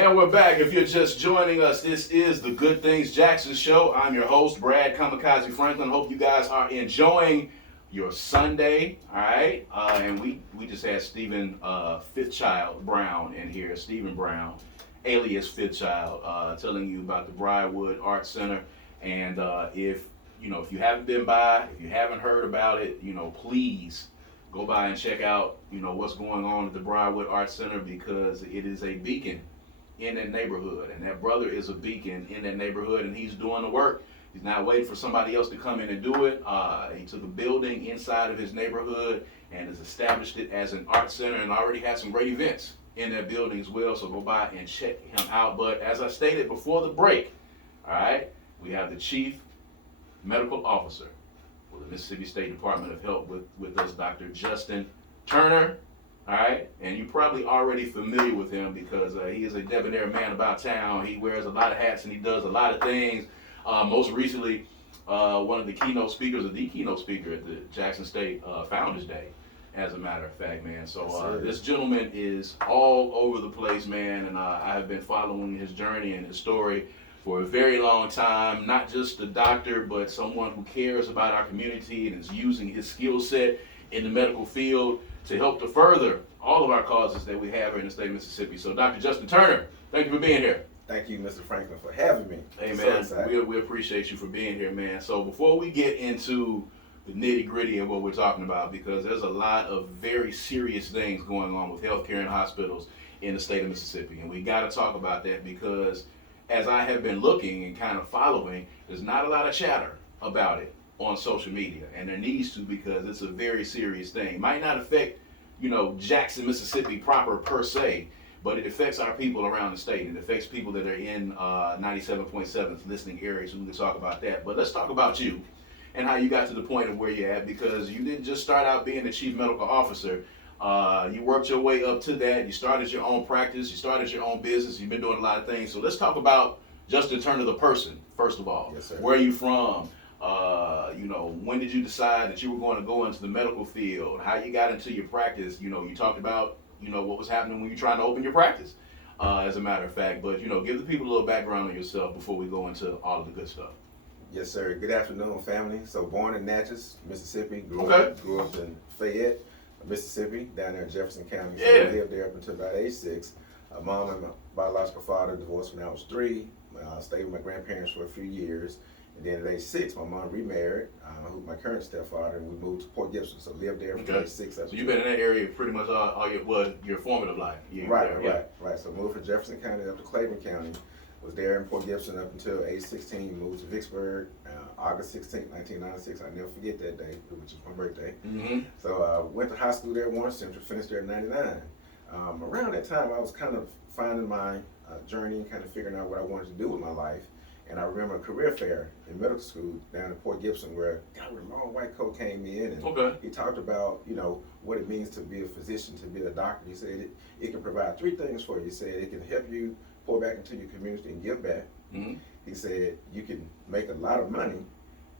And we're back. If you're just joining us, this is the Good Things Jackson Show. I'm your host, Brad Kamikaze Franklin. Hope you guys are enjoying your Sunday, all right? And we just had Stephen Fifthchild Brown in here, Stephen Brown, alias Fifthchild, telling you about the Briarwood Art Center. And if you haven't been by, if you haven't heard about it, please go by and check out, what's going on at the Briarwood Art Center, because it is a beacon in that neighborhood, and that brother is a beacon in that neighborhood, and he's doing the work. He's not waiting for somebody else to come in and do it. He took a building inside of his neighborhood and has established it as an art center, and already has some great events in that building as well, so go by and check him out. But as I stated before the break, all right, we have the Chief Medical Officer for the Mississippi State Department of Health with us, Dr. Justin Turner. All right, and you're probably already familiar with him because he is a debonair man about town. He wears a lot of hats and he does a lot of things. Most recently, one of the keynote speakers, or the keynote speaker at the Jackson State Founders Day, as a matter of fact, man. So this gentleman is all over the place, man, and I have been following his journey and his story for a very long time. Not just a doctor, but someone who cares about our community and is using his skill set in the medical field to help to further all of our causes that we have here in the state of Mississippi. So Dr. Justin Turner, thank you for being here. Thank you, Mr. Franklin, for having me. Hey, man, we appreciate you for being here, man. So before we get into the nitty-gritty of what we're talking about, because there's a lot of very serious things going on with healthcare and hospitals in the state of Mississippi, and we got to talk about that, because as I have been looking and kind of following, there's not a lot of chatter about it on social media, and there needs to, because it's a very serious thing. It might not affect, Jackson, Mississippi proper per se, but it affects our people around the state. It affects people that are in 97.7's listening areas, so we can talk about that. But let's talk about you and how you got to the point of where you're at, because you didn't just start out being the chief medical officer. You worked your way up to that. You started your own practice. You started your own business. You've been doing a lot of things. So let's talk about Justin Turner, the person, first of all. Yes, sir. Where are you from? When did you decide that you were going to go into the medical field? How you got into your practice? You talked about, what was happening when you were trying to open your practice, as a matter of fact. But, give the people a little background on yourself before we go into all of the good stuff. Yes, sir. Good afternoon, family. So born in Natchez, Mississippi. Grew up in Fayette, Mississippi, down there in Jefferson County. So I lived there up until about age 6. Mom and my biological father divorced when I was 3. Stayed with my grandparents for a few years. And then at age 6, my mom remarried, who's my current stepfather, and we moved to Port Gibson. So lived there from age 6. So you've been in that area pretty much all your formative life. Right. So moved from Jefferson County up to Claiborne County. Was there in Port Gibson up until age 16. Moved to Vicksburg, August 16, 1996. I never forget that day, which is my birthday. Mm-hmm. So went to high school there at Warren Central, finished there in 99. Around that time, I was kind of finding my journey and kind of figuring out what I wanted to do with my life. And I remember a career fair in medical school down in Port Gibson where a guy with a long white coat came in, and he talked about, what it means to be a physician, to be a doctor. He said it can provide 3 things for you. He said it can help you pour back into your community and give back. Mm-hmm. He said you can make a lot of money,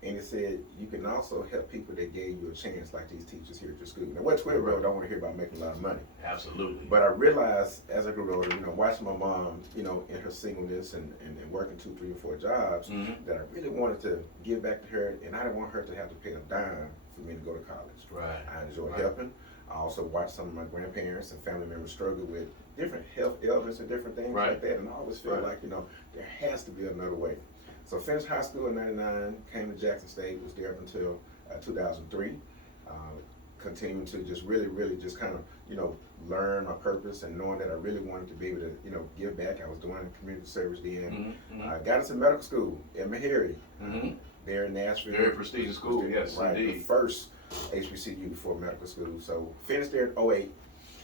and he said you can also help people that gave you a chance, like these teachers here at your school. Now, what 12-year-old don't want to hear about making a lot of money? Absolutely. But I realized as I grew older, watching my mom, in her singleness and working 2, 3, or 4 jobs, that I really wanted to give back to her, and I didn't want her to have to pay a dime for me to go to college. Right. I enjoy helping. I also watched some of my grandparents and family members struggle with different health ailments and different things like that, and I always felt like, there has to be another way. So finished high school in 99, came to Jackson State, was there up until 2003, continuing to just really just kind of, learn my purpose and knowing that I really wanted to be able to, give back. I was doing community service then. Got into medical school at Meharry, there in Nashville. Very prestigious school, yes, indeed. The first HBCU for medical school. So finished there in 2008.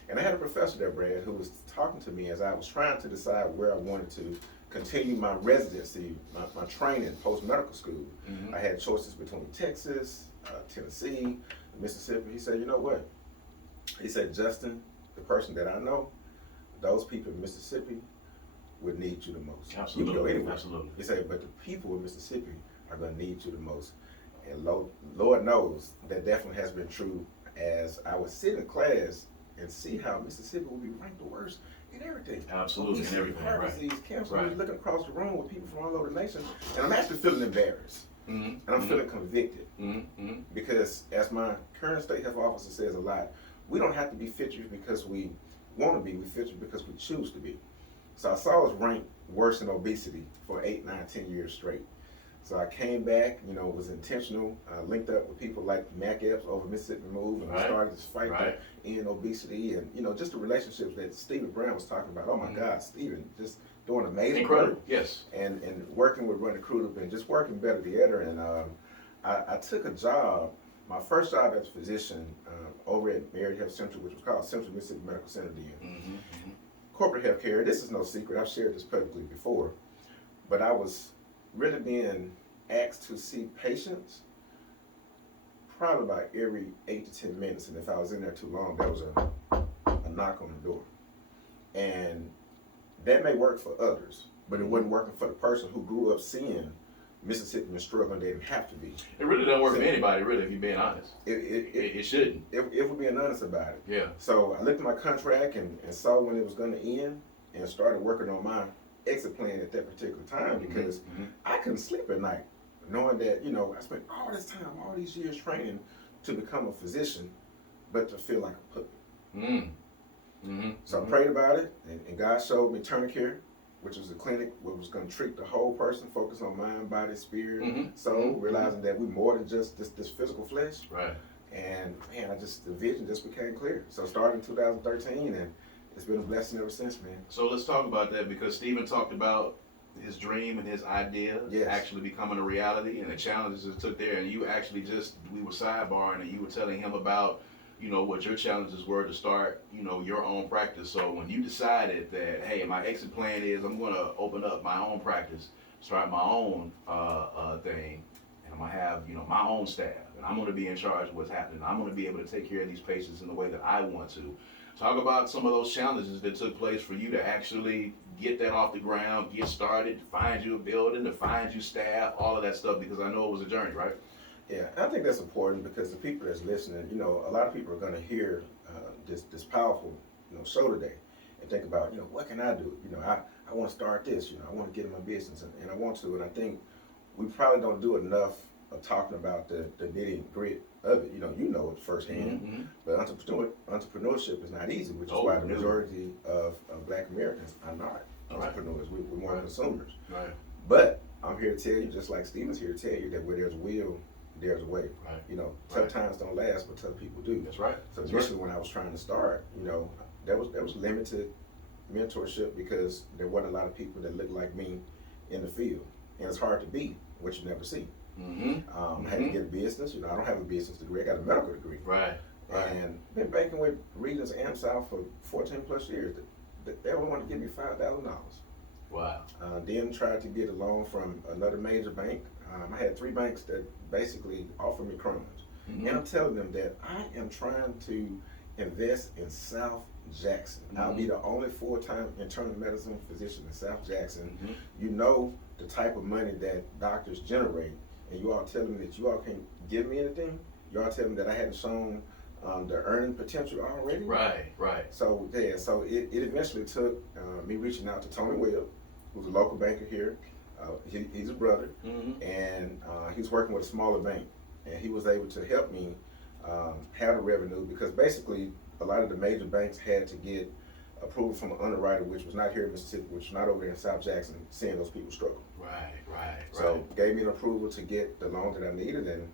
And I had a professor there, Brad, who was talking to me as I was trying to decide where I wanted to continue my residency, my training post-medical school. I had choices between Texas, Tennessee, Mississippi. He said, you know what? He said, Justin, the person that I know, those people in Mississippi would need you the most. Absolutely. You can go anywhere. Absolutely. He said, but the people in Mississippi are going to need you the most. And Lord knows that definitely has been true as I would sit in class and see how Mississippi would be ranked the worst in everything. Absolutely, Obesity, in everything, heart right. disease, cancer. Right. We're looking across the room with people from all over the nation, and I'm actually feeling embarrassed, and I'm feeling convicted, because as my current state health officer says a lot, we don't have to be featured because we want to be. We featured because we choose to be. So I saw us ranked worse in obesity for 8, 9, 10 years straight. So I came back, was intentional, linked up with people like Mac Epps over Mississippi Move, and I started this fight to end obesity, and just the relationships that Stephen Brown was talking about. Oh my God, Stephen, just doing amazing work. Yes. And working with Running Crudup and just working better together. And I took a job, my first job as a physician over at Marriott Health Central, which was called Central Mississippi Medical Center then. Corporate health care, this is no secret, I've shared this publicly before, but I was really being asked to see patients probably about every 8 to 10 minutes, and if I was in there too long, there was a knock on the door. And that may work for others, but it wasn't working for the person who grew up seeing Mississippians struggling. They didn't have to be. It really doesn't work for anybody, really, if you're being honest. It shouldn't. If we're being honest about it. Yeah. So I looked at my contract and saw when it was going to end, and started working on my exit plan at that particular time, because I couldn't sleep at night, knowing that, I spent all this time, all these years training to become a physician, but to feel like a puppet. So I prayed about it, and God showed me Tournicare, which was a clinic where it was going to treat the whole person, focus on mind, body, spirit, soul, realizing that we're more than just this physical flesh. Right. And man, the vision just became clear. So I started in 2013, and it's been a blessing ever since, man. So let's talk about that, because Stephen talked about his dream and his idea actually becoming a reality, and the challenges it took there. And you actually we were sidebarring, and you were telling him about, what your challenges were to start, your own practice. So when you decided that, hey, my exit plan is I'm going to open up my own practice, start my own thing, and I'm going to have, my own staff, and I'm going to be in charge of what's happening. I'm going to be able to take care of these patients in the way that I want to. Talk about some of those challenges that took place for you to actually get that off the ground, get started, to find you a building, to find you staff, all of that stuff, because I know it was a journey, right? Yeah, I think that's important, because the people that's listening, a lot of people are going to hear this powerful, show today, and think about, what can I do? I want to start this, I want to get in my business, and I want to, and I think we probably don't do enough of talking about the nitty and grit of it. You know it firsthand, but entrepreneurship is not easy, which is why the majority of Black Americans are not entrepreneurs. We're more consumers. Right. But I'm here to tell you, just like Stephen's here to tell you, that where there's a will, there's a way. Right. Tough times don't last, but tough people do. That's right. So initially, when I was trying to start, there was limited mentorship, because there wasn't a lot of people that looked like me in the field, and it's hard to be what you never see. I had to get a business. I don't have a business degree. I got a medical degree. Right. And been banking with Regions and South for 14 plus years. They only wanted to give me $5,000. Wow. Then tried to get a loan from another major bank. I had 3 banks that basically offered me crumbs. And I'm telling them that I am trying to invest in South Jackson. I'll be the only full-time internal medicine physician in South Jackson. The type of money that doctors generate, and you all telling me that you all can't give me anything. You all telling me that I hadn't shown the earning potential already. Right. So so it eventually took me reaching out to Tony Webb, who's a local banker here. He's a brother, and he's working with a smaller bank, and he was able to help me have the revenue, because basically a lot of the major banks had to get approval from an underwriter, which was not here in Mississippi, which was not over there in South Jackson, seeing those people struggle. Right. So gave me an approval to get the loan that I needed, and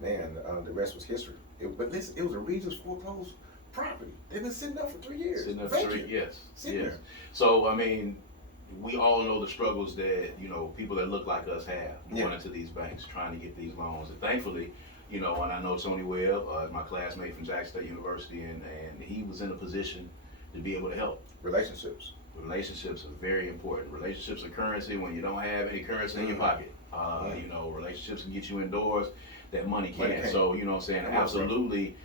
man, the rest was history. But listen, it was a Regions foreclosed property. They've been sitting up for 3 years. Sitting up for 3 years. Yes. So I mean, we all know the struggles that people that look like us have going into these banks trying to get these loans, and thankfully, and I know Tony Webb, my classmate from Jackson State University, and he was in a position to be able to help. Relationships are very important. Relationships are currency when you don't have any currency in your pocket. Relationships can get you indoors that money can't. So, what I'm saying, absolutely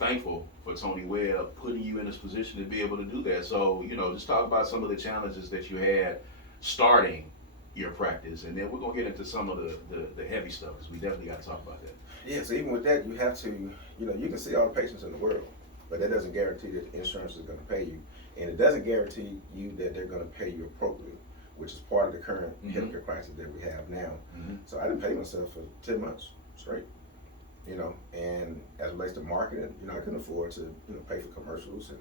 thankful for Tony Webb putting you in this position to be able to do that. So, just talk about some of the challenges that you had starting your practice, and then we're going to get into some of the heavy stuff, because we definitely got to talk about that. Yeah, so even with that, you have to, you can see all the patients in the world, but that doesn't guarantee that the insurance is going to pay you. And it doesn't guarantee you that they're going to pay you appropriately, which is part of the current healthcare crisis that we have now. So I didn't pay myself for 10 months straight, you know, and as it relates to marketing, you know, I couldn't afford to, you know, pay for commercials and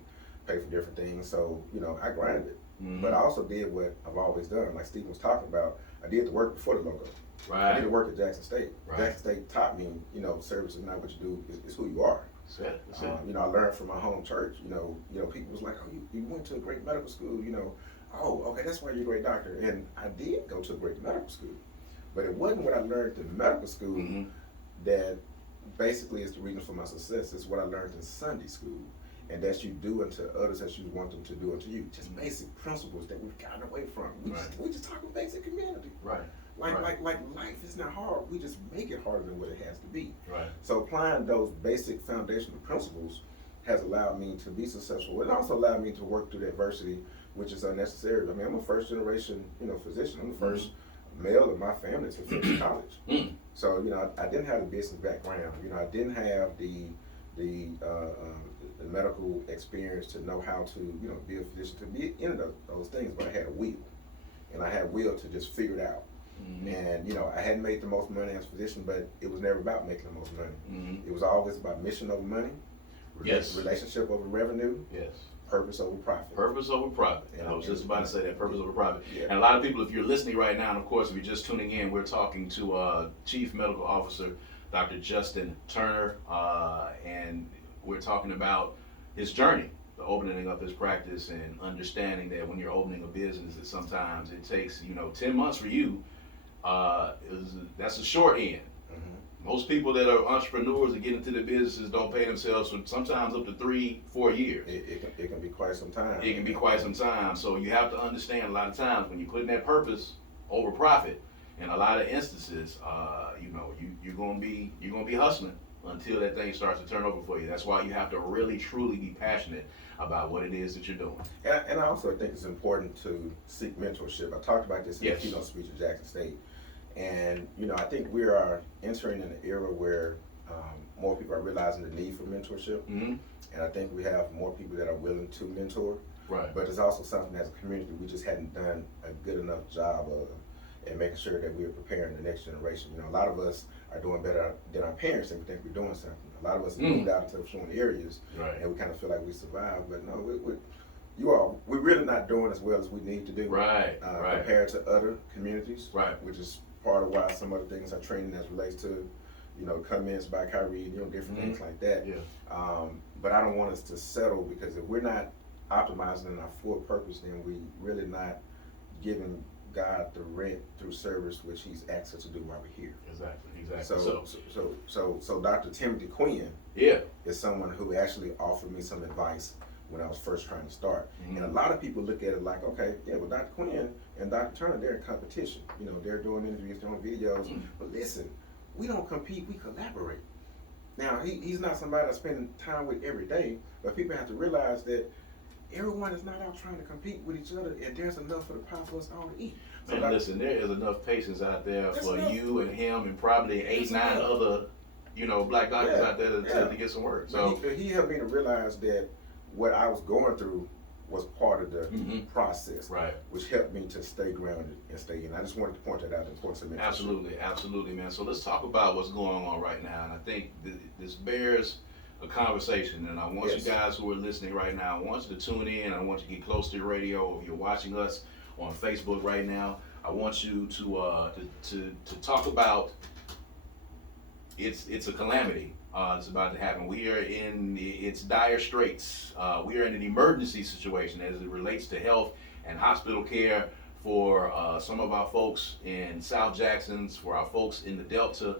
pay for different things. So, you know, I grinded. But I also did what I've always done, like Steve was talking about. I did the work before the logo. I did the work at Jackson State. Jackson State taught me, you know, service is not what you do, it's who you are. That's it. You know, I learned from my home church. You know, people was like, oh, you went to a great medical school. You know, oh, okay, that's why you're a great doctor. And I did go to a great medical school, but it wasn't what I learned in medical school that basically is the reason for my success. It's what I learned in Sunday school. And that you do unto others as you want them to do unto you. Just basic principles that we've gotten away from. We just talk about basic humanity. Like life is not hard. We just make it harder than what it has to be. So applying those basic foundational principles has allowed me to be successful. It also allowed me to work through the adversity, which is unnecessary. I mean, I'm a first generation, you know, physician. I'm the first male in my family to finish college. So, you know, I didn't have the business background. You know, I didn't have the medical experience to know how to, you know, be a physician, to be in those things, but I had a will. And I had a will to just figure it out. And, you know, I hadn't made the most money as a physician, but it was never about making the most money. It was always about mission over money, relationship over revenue, purpose over profit. Purpose over profit. And I was just about to say that, purpose over profit. And a lot of people, if you're listening right now, and of course, if you're just tuning in, we're talking to Chief Medical Officer, Dr. Justin Turner, and we're talking about his journey, the opening up his practice, and understanding that when you're opening a business, that sometimes it takes, you know, 10 months for you. That's the short end. Most people that are entrepreneurs that get into the businesses don't pay themselves for sometimes up to 3-4 years. It can be quite some time. It can be quite some time. So you have to understand a lot of times when you're putting that purpose over profit, in a lot of instances, you know, you're gonna be hustling until that thing starts to turn over for you. That's why you have to really truly be passionate about what it is that you're doing. And I also think it's important to seek mentorship. I talked about this in the keynote speech at Jackson State. And, you know, I think we are entering an era where more people are realizing the need for mentorship. And I think we have more people that are willing to mentor. But it's also something as a community we just hadn't done a good enough job of, and making sure that we're preparing the next generation. You know, a lot of us are doing better than our parents and we think we're doing something. A lot of us have moved out into affluent areas and we kind of feel like we survived, but no, we're really not doing as well as we need to do compared to other communities, which is part of why some of the things are training as relates to, you know, comments by Kyrie, you know, different things like that. But I don't want us to settle, because if we're not optimizing in our full purpose, then we really not giving God the rent through service, which He's asked us to do while we're here. Exactly. So Dr. Timothy Quinn is someone who actually offered me some advice when I was first trying to start. And a lot of people look at it like, okay, well, Dr. Quinn and Dr. Turner, they're in competition. You know, they're doing interviews, doing videos. But listen, we don't compete, we collaborate. Now, he's not somebody I spend time with every day, but people have to realize that everyone is not out trying to compete with each other, and there's enough for the pot for us all to eat. So man, listen, there is enough patients out there for you and him and probably 8-9 other, you know, black doctors out there to get some work. So he helped me to realize that what I was going through was part of the process, which helped me to stay grounded and stay in. I just wanted to point that out, the importance of mentorship. Absolutely, man. So let's talk about what's going on right now, and I think this bears a conversation, and I want you guys who are listening right now, I want you to tune in. I want you to get close to your radio. If you're watching us on Facebook right now, I want you to talk about it's a calamity. It's about to happen. We are in its dire straits. We are in an emergency situation as it relates to health and hospital care for some of our folks in South Jackson's, for our folks in the Delta.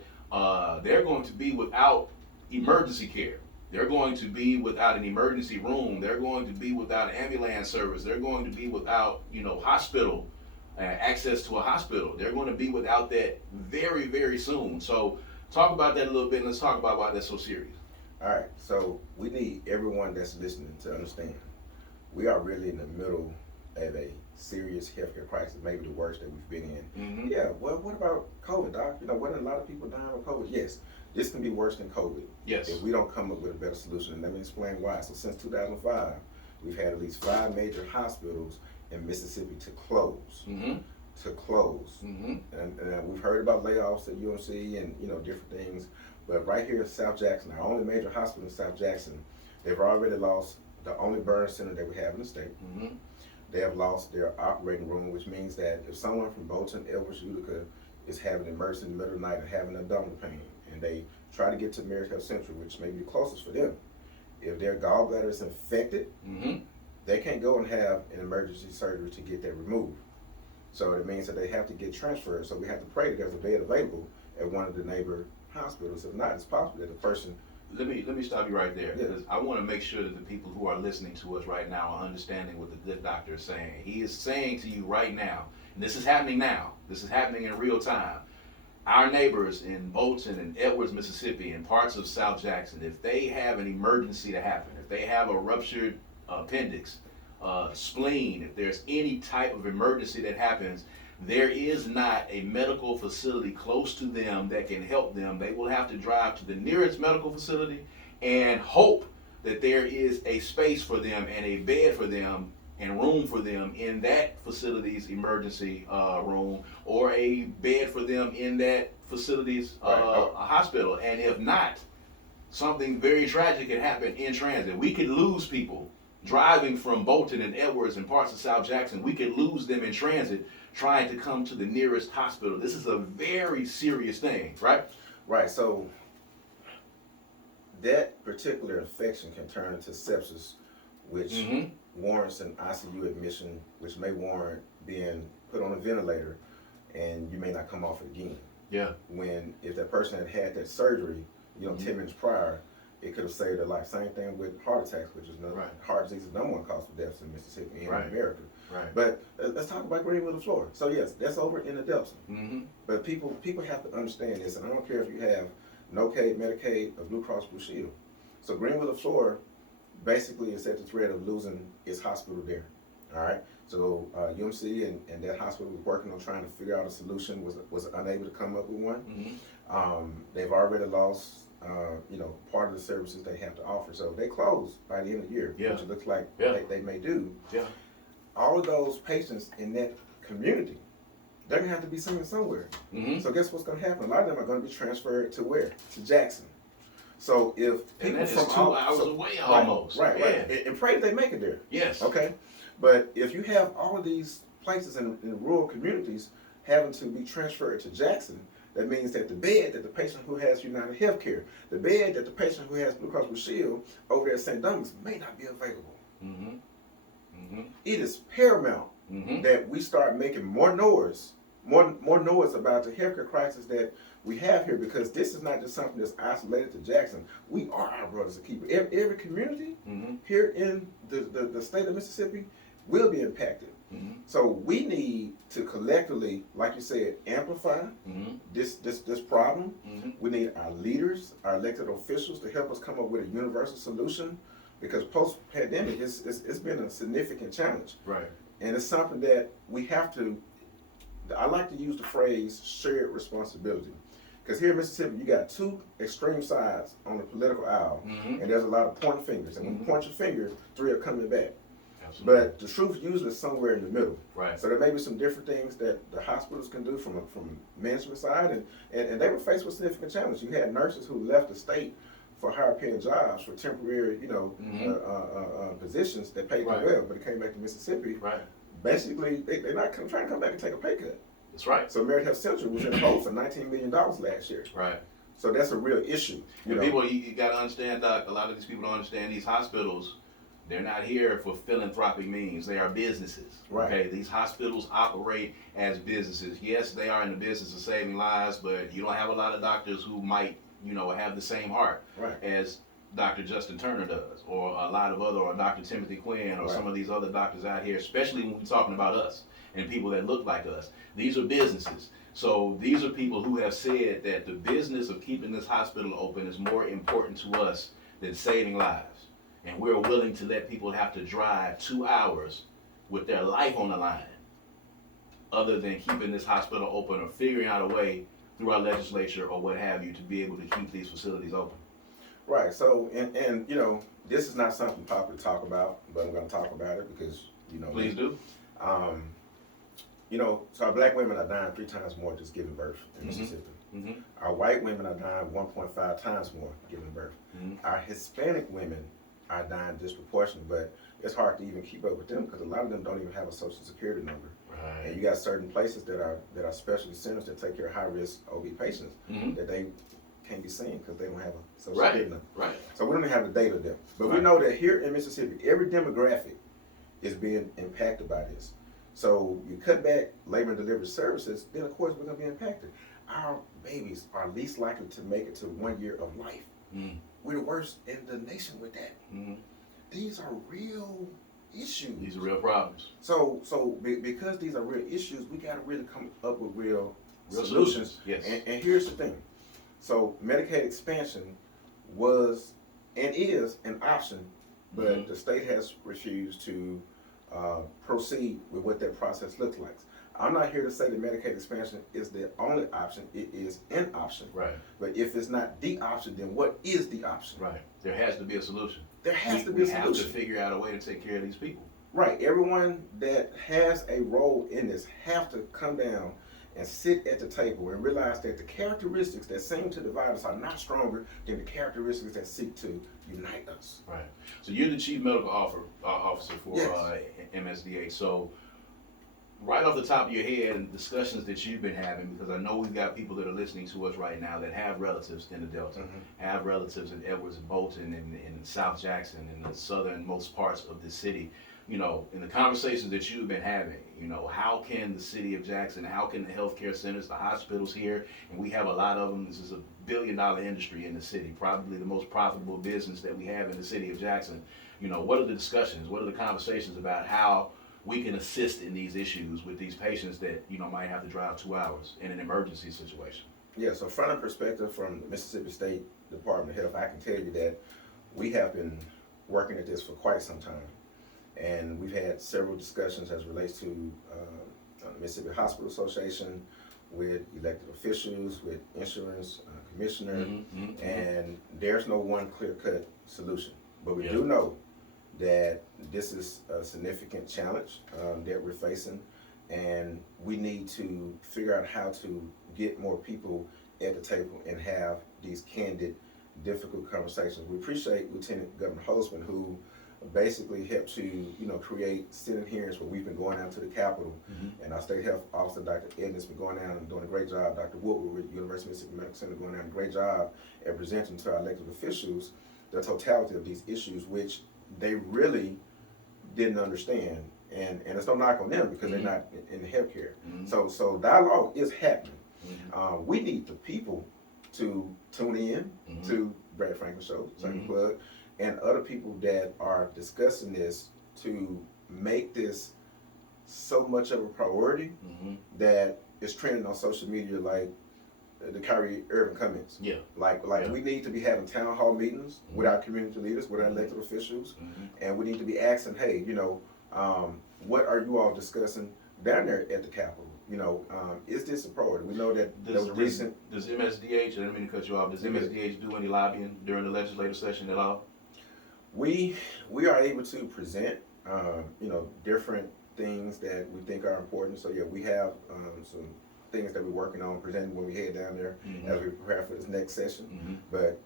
They're going to be without emergency care. They're going to be without an emergency room. They're going to be without ambulance service. They're going to be without, you know, hospital access to a hospital. They're going to be without that very, very soon. So talk about that a little bit, and let's talk about why that's so serious. All right, so we need everyone that's listening to understand we are really in the middle of a serious healthcare crisis, maybe the worst that we've been in. Yeah, well, what about COVID, Doc? You know, wasn't a lot of people dying of COVID? Yes, this can be worse than COVID. Yes. If we don't come up with a better solution, and let me explain why. So since 2005, we've had at least 5 major hospitals in Mississippi to close. Mm-hmm. To close. Mm-hmm. And we've heard about layoffs at UMC and different things, but right here in South Jackson, our only major hospital in South Jackson, they've already lost the only burn center that we have in the state. Mm-hmm. They have lost their operating room, which means that if someone from Bolton, Edwards, Utica is having an emergency in the middle of the night and having abdominal pain, and they try to get to Marriott Health Central, which may be the closest for them, if their gallbladder is infected, Mm-hmm. they can't go and have an emergency surgery to get that removed. So it means that they have to get transferred. So we have to pray that there's a bed available at one of the neighbor hospitals. If not, it's possible that the person. Let me stop you right there, Yeah. because I want to make sure that the people who are listening to us right now are understanding what the good doctor is saying. He is saying to you right now, and this is happening now, this is happening in real time. Our neighbors in Bolton and Edwards, Mississippi, and parts of South Jackson, if they have an emergency to happen, if they have a ruptured appendix, spleen, if there's any type of emergency that happens, there is not a medical facility close to them that can help them. They will have to drive to the nearest medical facility and hope that there is a space for them and a bed for them and room for them in that facility's emergency room, or a bed for them in that facility's hospital. And if not, something very tragic can happen in transit. We could lose people driving from Bolton and Edwards and parts of South Jackson. We could lose them in transit trying to come to the nearest hospital. This is a very serious thing, right? Right. So that particular infection can turn into sepsis, which Mm-hmm. warrants an ICU admission, which may warrant being put on a ventilator, and you may not come off it again. Yeah. When if that person had had that surgery, Mm-hmm. 10 minutes prior, it could have saved their life. Same thing with heart attacks, which is Right. heart disease is the number one cause of deaths in Mississippi and Right. in America. Right. But let's talk about Greenville, Florida. So yes, that's over in the Delta. Mm-hmm. But people have to understand this, and I don't care if you have No-Cade, Medicaid, or Blue Cross Blue Shield. So Greenville, Florida, basically is at the threat of losing its hospital there. All right. So UMC and that hospital was working on trying to figure out a solution. Was unable to come up with one. Mm-hmm. They've already lost part of the services they have to offer. So they close by the end of the year, Yeah. which it looks like Yeah. they may do. Yeah. All of those patients in that community, they're gonna have to be seen somewhere. Mm-hmm. So guess what's gonna happen? A lot of them are gonna be transferred to where? To Jackson. So if And people that is from 2 hours away almost. Right. Yeah. And pray that they make it there. Yes. Okay. But if you have all of these places in rural communities having to be transferred to Jackson, that means that the bed that the patient who has United Healthcare, the bed that the patient who has Blue Cross Blue Shield over there at St. Dominguez may not be available. Mm-hmm. Mm-hmm. It is paramount Mm-hmm. that we start making more noise about the healthcare crisis that we have here, because this is not just something that's isolated to Jackson. We are our brothers and keepers. Every community Mm-hmm. here in the state of Mississippi will be impacted. Mm-hmm. So we need to collectively, like you said, amplify Mm-hmm. this problem. Mm-hmm. We need our leaders, our elected officials, to help us come up with a universal solution, because post-pandemic, it's been a significant challenge. Right. And it's something that we have to, I like to use the phrase shared responsibility. Because here in Mississippi, you got 2 extreme sides on the political aisle, Mm-hmm. and there's a lot of pointing fingers. And when you Mhm. point your finger, 3 are coming back. Absolutely. But the truth usually is somewhere in the middle. Right. So there may be some different things that the hospitals can do from management side, and they were faced with significant challenges. You had nurses who left the state for higher paying jobs, for temporary, Mhm. positions that paid them Right. well, but it came back to Mississippi. Right. Basically, they're not trying to come back and take a pay cut. That's right. So Marriott Health Central was in the hole for $19 million last year. Right. So that's a real issue. And people, you got to understand, Doc, a lot of these people don't understand these hospitals. They're not here for philanthropic means. They are businesses. Right. Okay. These hospitals operate as businesses. Yes, they are in the business of saving lives, but you don't have a lot of doctors who might, have the same heart Right. as Dr. Justin Turner does, or a lot of other, or Dr. Timothy Quinn, or Right. some of these other doctors out here, especially when we're talking about us and people that look like us. These are businesses. So these are people who have said that the business of keeping this hospital open is more important to us than saving lives. And we're willing to let people have to drive 2 hours with their life on the line, other than keeping this hospital open or figuring out a way through our legislature or what have you to be able to keep these facilities open. Right. So, and you know, this is not something popular to talk about, but I'm going to talk about it because you know. Please do. Um, you know, so our black women are dying 3 times more just giving birth in Mm-hmm. Mississippi. Mm-hmm. Our white women are dying 1.5 times more giving birth. Mm-hmm. Our Hispanic women are dying disproportionately, but it's hard to even keep up with them because a lot of them don't even have a social security number. Right. And you got certain places that are specialty centers that take care of high risk OB patients Mm-hmm. that they can't be seen because they don't have a social Right. security number. Right. So we don't even have the data of them. But we Right. know that here in Mississippi, every demographic is being impacted by this. So you cut back labor and delivery services, then of course we're going to be impacted. Our babies are least likely to make it to 1 year of life. Mm-hmm. We're the worst in the nation with that. Mm-hmm. These are real issues. These are real problems. So because these are real issues, we got to really come up with real Solutions. Yes. And here's the thing. So Medicaid expansion was and is an option, but Mhm. the state has refused to proceed with what that process looks like. I'm not here to say that Medicaid expansion is the only option. It is an option. Right. But if it's not the option, then what is the option? Right. There has to be a solution. There has to be a We have solution. to figure out a way to take care of these people. Right. Everyone that has a role in this have to come down and sit at the table and realize that the characteristics that seem to divide us are not stronger than the characteristics that seek to unite us. Right. So you're the chief medical officer for Yes. MSDH. So right off the top of your head, and discussions that you've been having, because I know we've got people that are listening to us right now that have relatives in the Delta, have relatives in Edwards and Bolton and in South Jackson and the southernmost parts of the city. You know, in the conversations that you've been having, you know, how can the city of Jackson, how can the healthcare centers, the hospitals here, and we have a lot of them. This is a billion-dollar industry in the city, probably the most profitable business that we have in the city of Jackson. You know, what are the discussions? What are the conversations about how we can assist in these issues with these patients that, you know, might have to drive 2 hours in an emergency situation? Yeah, so from a perspective from the Mississippi State Department of Health, I can tell you that we have been working at this for quite some time. And we've had several discussions as relates to the Mississippi Hospital Association, with elected officials, with insurance commissioner, and there's no one clear-cut solution. But we do know that this is a significant challenge that we're facing, and we need to figure out how to get more people at the table and have these candid, difficult conversations. We appreciate Lieutenant Governor Holtzman, who basically helped to, you know, create sitting hearings where we've been going down to the Capitol, and our state health officer, Dr. Edmonds, been going down and doing a great job. Dr. Woodward with University of Mississippi Medical Center going down a great job at presenting to our elected officials the totality of these issues, which they really didn't understand. And it's no knock on them because they're not in healthcare. So dialogue is happening. We need the people to tune in to Brad Franklin Show, second plug, and other people that are discussing this to make this so much of a priority that it's trending on social media like the Kyrie Irving comments. Yeah. Like we need to be having town hall meetings with our community leaders, with our elected officials, and we need to be asking, hey, you know, what are you all discussing down there at the Capitol? You know, is this a priority? We know that there was a recent. Does MSDH, I didn't mean to cut you off, does MSDH do any lobbying during the legislative session at all? We are able to present, you know, different things that we think are important. So yeah, we have some things that we're working on presenting when we head down there as we prepare for this next session. But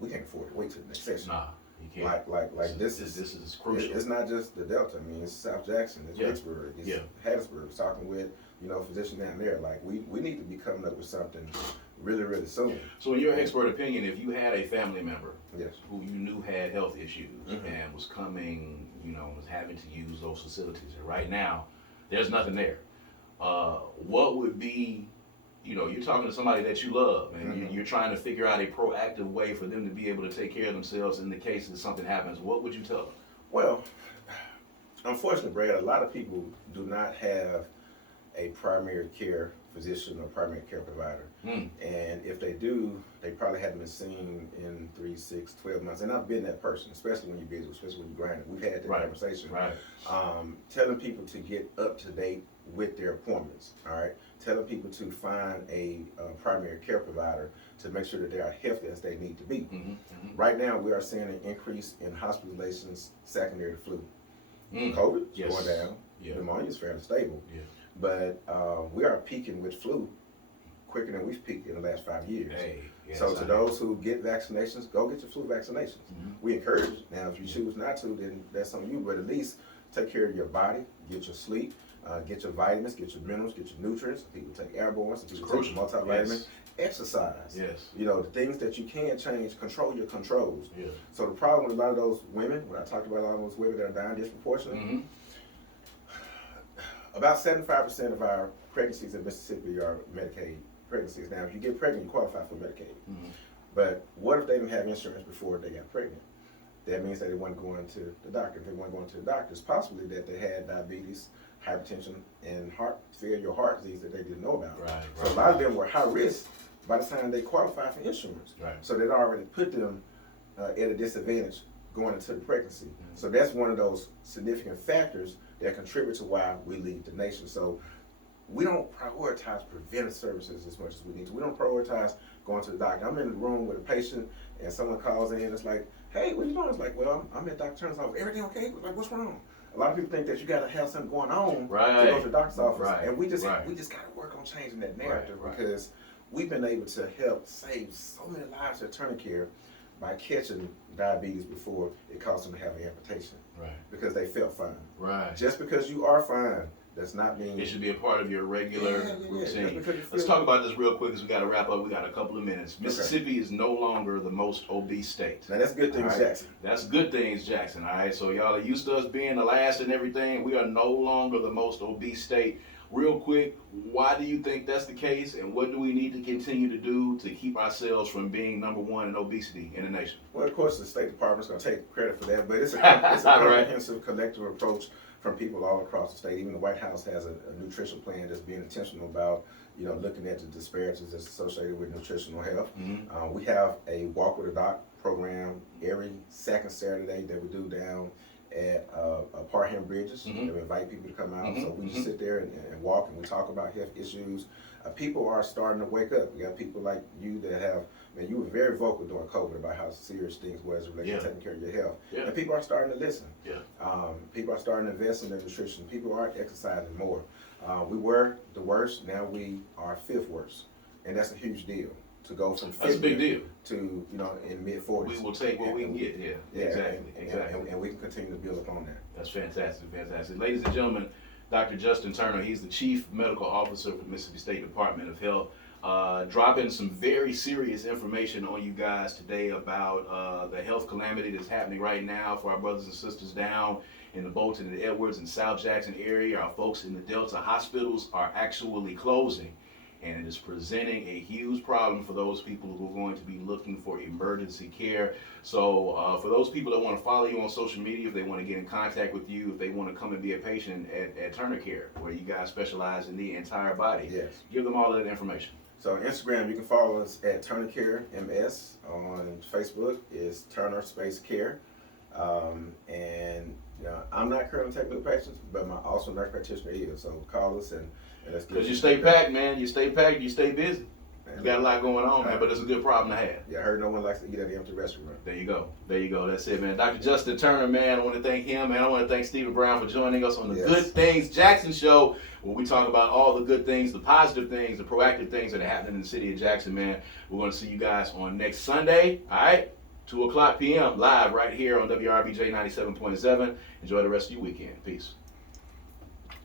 we can't afford to wait till the next session. Nah, you can't. Like this is crucial. It's not just the Delta. I mean, it's South Jackson, it's Vicksburg, it's Hattiesburg. It's talking with, you know, physicians down there. Like we need to be coming up with something really, really soon. So in your expert opinion, if you had a family member Yes. who you knew had health issues and was coming, you know, was having to use those facilities, and right now there's nothing there, what would be, you know, you're talking to somebody that you love and you're trying to figure out a proactive way for them to be able to take care of themselves in the case that something happens, what would you tell them? Well, unfortunately, Brad, a lot of people do not have a primary care physician or primary care provider. And if they do, they probably haven't been seen in 3, 6, 12 months. And I've been that person, especially when you're busy, especially when you're grinding. We've had that conversation. Right. Telling people to get up to date with their appointments. All right, telling people to find a primary care provider to make sure that they are healthy as they need to be. Right now, we are seeing an increase in hospitalizations secondary to flu. COVID is going down. Pneumonia is fairly stable. But we are peaking with flu quicker than we've peaked in the last 5 years. So to those who get vaccinations, go get your flu vaccinations. We encourage it. Now, if you choose not to, then that's on you. But at least take care of your body, get your sleep, get your vitamins, get your minerals, get your nutrients. People take airborne, some people take multivitamins. Exercise. You know, the things that you can change, control your controls. So the problem with a lot of those women, when I talked about a lot of those women that are dying disproportionately, about 75% of our pregnancies in Mississippi are Medicaid pregnancies. Now, if you get pregnant, you qualify for Medicaid. But what if they didn't have insurance before they got pregnant? That means that they weren't going to the doctor. If they weren't going to the doctor, it's possibly that they had diabetes, hypertension, and heart failure, heart disease that they didn't know about. So a lot of them were high risk by the time they qualified for insurance. So they'd already put them at a disadvantage going into the pregnancy. So that's one of those significant factors that contribute to why we lead the nation. So we don't prioritize preventive services as much as we need to. We don't prioritize going to the doctor. I'm in the room with a patient and someone calls in, it's like, hey, what are you doing? It's like, well, I'm at Dr. Turner's office. Everything okay? Like, what's wrong? A lot of people think that you got to have something going on to go to the doctor's office. And we just got to work on changing that narrative because we've been able to help save so many lives at Turner Care by catching diabetes before it caused them to have an amputation. Because they felt fine. Just because you are fine does not mean it should be a part of your regular routine. Let's talk about this real quick because we got to wrap up. We got a couple of minutes. Mississippi is no longer the most obese state. Now that's good things, Jackson. That's good things, Jackson. All right. So y'all are used to us being the last and everything. We are no longer the most obese state. Real quick, why do you think that's the case, and what do we need to continue to do to keep ourselves from being number one in obesity in the nation? Well, of course, the State Department's going to take credit for that, but it's a comprehensive, collective approach from people all across the state. Even the White House has a nutrition plan that's being intentional about, you know, looking at the disparities that's associated with nutritional health. We have a Walk with a Doc program every second Saturday that we do down at Parham Bridges. That we invite people to come out. So we just sit there and walk and we talk about health issues. People are starting to wake up. We got people like you that have, man, you were very vocal during COVID about how serious things were as it relates to taking care of your health. And people are starting to listen. People are starting to invest in their nutrition. People are exercising more. We were the worst, now we are fifth worst. And that's a huge deal. To go from that's a big deal to, you know, in mid-40s. We will take what we can get. Exactly. And we can continue to build upon that. That's fantastic. Ladies and gentlemen, Dr. Justin Turner, he's the Chief Medical Officer for the Mississippi State Department of Health, dropping some very serious information on you guys today about the health calamity that's happening right now for our brothers and sisters down in the Bolton and Edwards and South Jackson area. Our folks in the Delta hospitals are actually closing. And it is presenting a huge problem for those people who are going to be looking for emergency care. So for those people that want to follow you on social media, if they want to get in contact with you, if they want to come and be a patient at Turner Care, where you guys specialize in the entire body, give them all of that information. So on Instagram, you can follow us at Turner Care MS. On Facebook, is Turner Space Care. And you know, I'm not currently taking new patients, but my awesome nurse practitioner is. So call us and let's get because you stay packed, man. You stay packed. You stay busy. You got a lot going on, man, but it's a good problem to have. Yeah, I heard no one likes to eat at the empty restaurant. There you go. That's it, man. Dr. Justin Turner, man, I want to thank him, and I want to thank Stephen Brown for joining us on the Good Things Jackson Show, where we talk about all the good things, the positive things, the proactive things that are happening in the city of Jackson, man. We're going to see you guys on next Sunday, all right? 2 o'clock p.m. live right here on WRBJ 97.7. Enjoy the rest of your weekend. Peace.